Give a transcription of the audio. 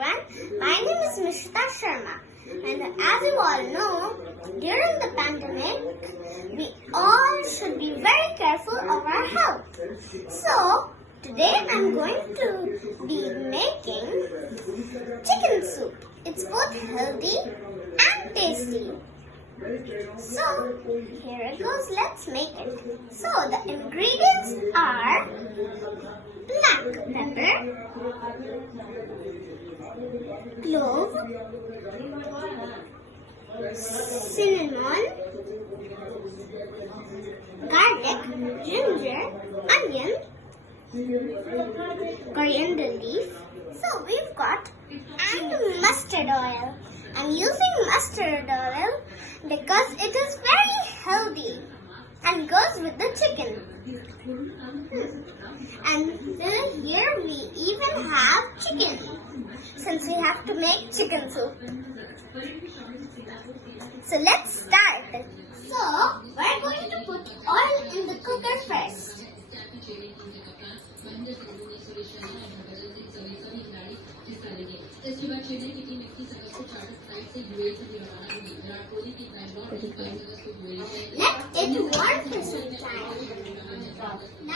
everyone, my name is Mishita Sharma, and as you all know, during the pandemic, we all should be very careful of our health. So, today I'm going to be making chicken soup. It's both healthy and tasty. So, here it goes, let's make it. So, the ingredients are black pepper, clove, cinnamon, garlic, ginger, onion, coriander leaf. So we've got and mustard oil. I'm using mustard oil because it is very healthy and goes with the chicken. And here we even have chicken, since we have to make chicken soup. So let's start. So we're going to put oil in the cooker first. Let it warm for some time. Now